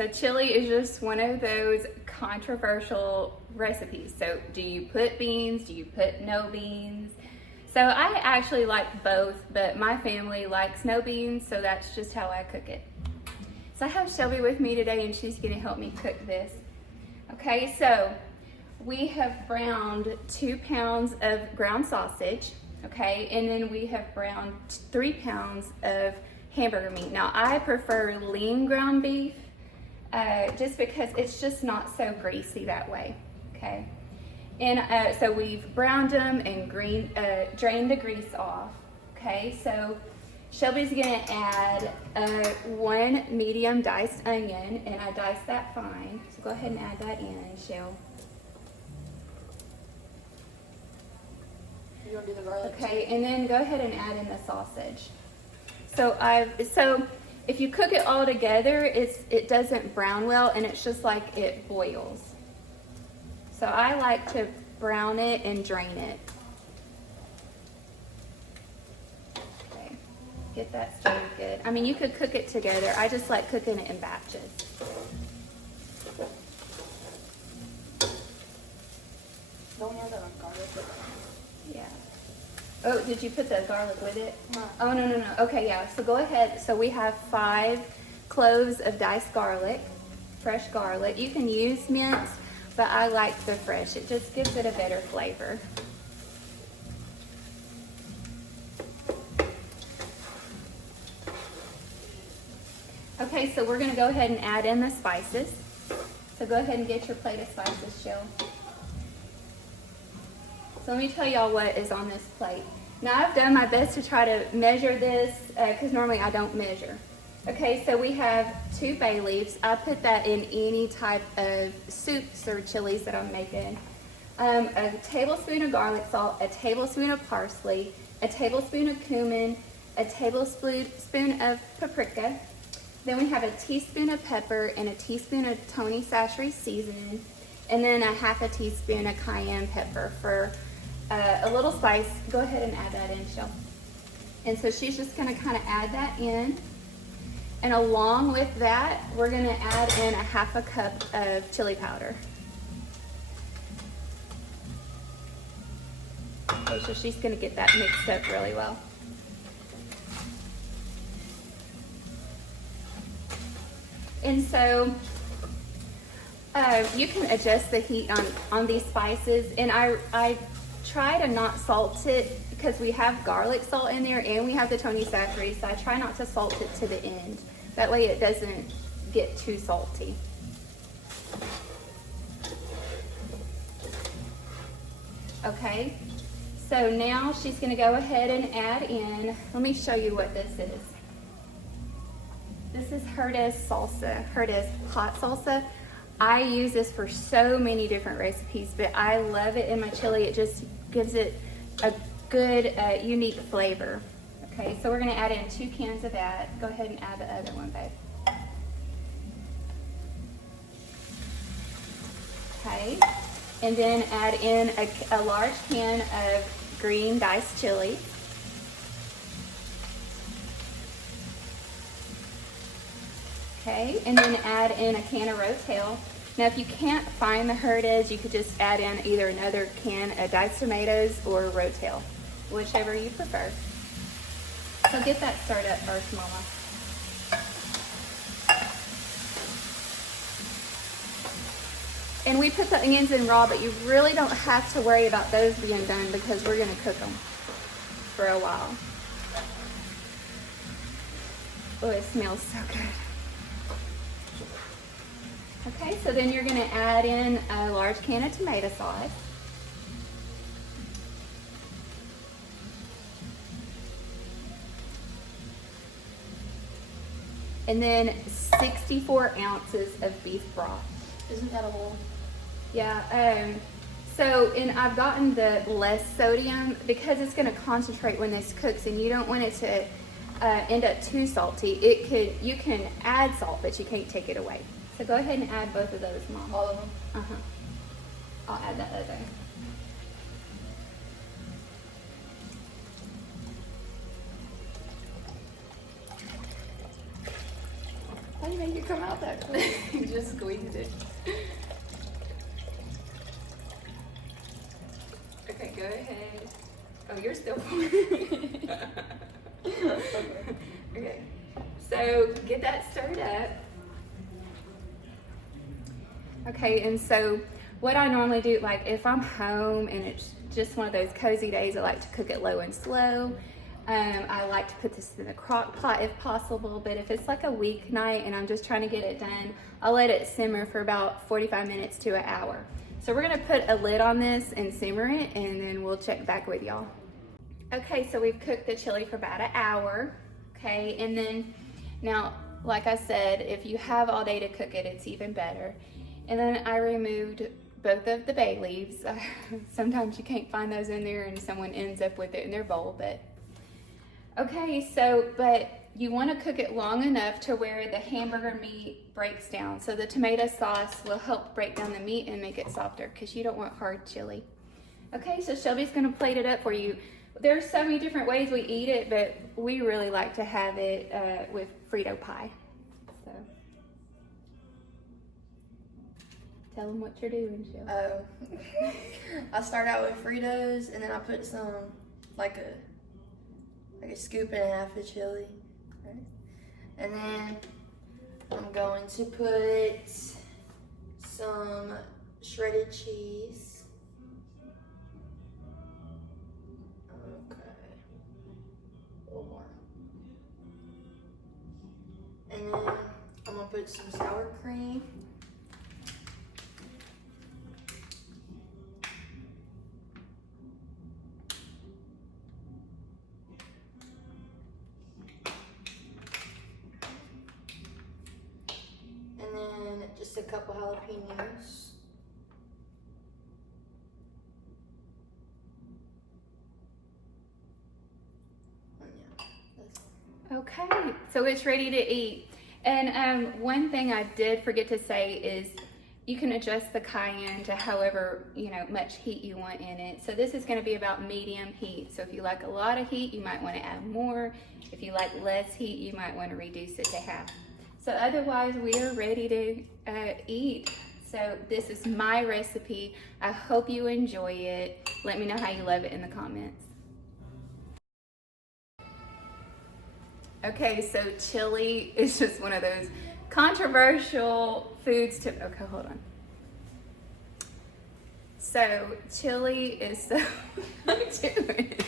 So chili is just one of those controversial recipes. So do you put beans? Do you put no beans? So I actually like both, but my family likes no beans, so that's just how I cook it. So I have Shelby with me today, and she's gonna help me cook this. Okay, so we have browned 2 pounds of ground sausage, okay, and then we have browned 3 pounds of hamburger meat. Now I prefer lean ground beef, just because it's just not so greasy that way, okay? And so we've browned them and drained the grease off, okay? So Shelby's gonna add 1 medium diced onion, and I diced that fine. So go ahead and add that in, Shel. You want to do the garlic? Okay, and then go ahead and add in the sausage. So if you cook it all together, it doesn't brown well, and it's just like it boils. So I like to brown it and drain it. Okay, get that started good. I mean, you could cook it together. I just like cooking it in batches. Don't have that on garlic. Yeah. Oh, did you put the garlic with it? No. Oh, no. Okay, yeah. So go ahead. So we have 5 cloves of diced garlic, fresh garlic. You can use minced, but I like the fresh. It just gives it a better flavor. Okay, so we're gonna go ahead and add in the spices. So go ahead and get your plate of spices, Shel. So let me tell y'all what is on this plate. Now I've done my best to try to measure this because normally I don't measure. Okay, so we have 2 bay leaves. I put that in any type of soups or chilies that I'm making. A tablespoon of garlic salt, a tablespoon of parsley, a tablespoon of cumin, a tablespoon of paprika. Then we have a teaspoon of pepper and a teaspoon of Tony Chachere seasoning, and then a half a teaspoon of cayenne pepper for a little spice. Go ahead and add that in, Shel. And so she's just gonna kind of add that in. And along with that, we're gonna add in a half a cup of chili powder. Okay, so she's gonna get that mixed up really well. And so you can adjust the heat on these spices, and I try to not salt it because we have garlic salt in there and we have the Tony Chachere, so I try not to salt it to the end. That way it doesn't get too salty. Okay, so now she's gonna go ahead and add in, let me show you what this is. This is Herdez Hot Salsa. I use this for so many different recipes, but I love it in my chili. It just gives it a good, unique flavor. Okay, so we're gonna add in 2 cans of that. Go ahead and add the other one, babe. Okay, and then add in a large can of green diced chili. Okay, and then add in a can of Rotel. Now if you can't find the Herdez, you could just add in either another can of diced tomatoes or Rotel, whichever you prefer. So get that stirred up first, Mama. And we put the onions in raw, but you really don't have to worry about those being done because we're gonna cook them for a while. Oh, it smells so good. Okay, so then you're gonna add in a large can of tomato sauce. And then 64 ounces of beef broth. Isn't that a little? Yeah, and I've gotten the less sodium because it's gonna concentrate when this cooks, and you don't want it to end up too salty. You can add salt, but you can't take it away. So go ahead and add both of those, Mom. All of them? Uh-huh. I'll add that other. do you make it come out that quick? You just squeezed it. Okay, go ahead. Oh, you're still pouring. Okay, so get that stirred up. Okay, and so what I normally do, like if I'm home and it's just one of those cozy days, I like to cook it low and slow. I like to put this in the crock pot if possible, but if it's like a weeknight and I'm just trying to get it done, I'll let it simmer for about 45 minutes to an hour. So we're gonna put a lid on this and simmer it, and then we'll check back with y'all. Okay, so we've cooked the chili for about an hour, okay? And then, now, like I said, if you have all day to cook it, it's even better. And then I removed both of the bay leaves. Sometimes you can't find those in there and someone ends up with it in their bowl, but. Okay, so, but you wanna cook it long enough to where the hamburger meat breaks down. So the tomato sauce will help break down the meat and make it softer, because you don't want hard chili. Okay, so Shelby's gonna plate it up for you. There's so many different ways we eat it, but we really like to have it with Frito pie. So, tell them what you're doing, Shelby. Oh, I start out with Fritos, and then I put some, like a scoop and a half of chili. Right? And then I'm going to put some shredded cheese. Okay. A little more. And then I'm gonna put some sour cream. Just a couple jalapenos. Okay, so it's ready to eat. And one thing I did forget to say is you can adjust the cayenne to however much heat you want in it. So this is going to be about medium heat. So if you like a lot of heat, you might want to add more. If you like less heat, you might want to reduce it to half. So otherwise, we are ready to eat. So this is my recipe. I hope you enjoy it. Let me know how you love it in the comments. Okay, so chili is just one of those controversial foods to, okay, hold on. So chili is so, I'm doing it.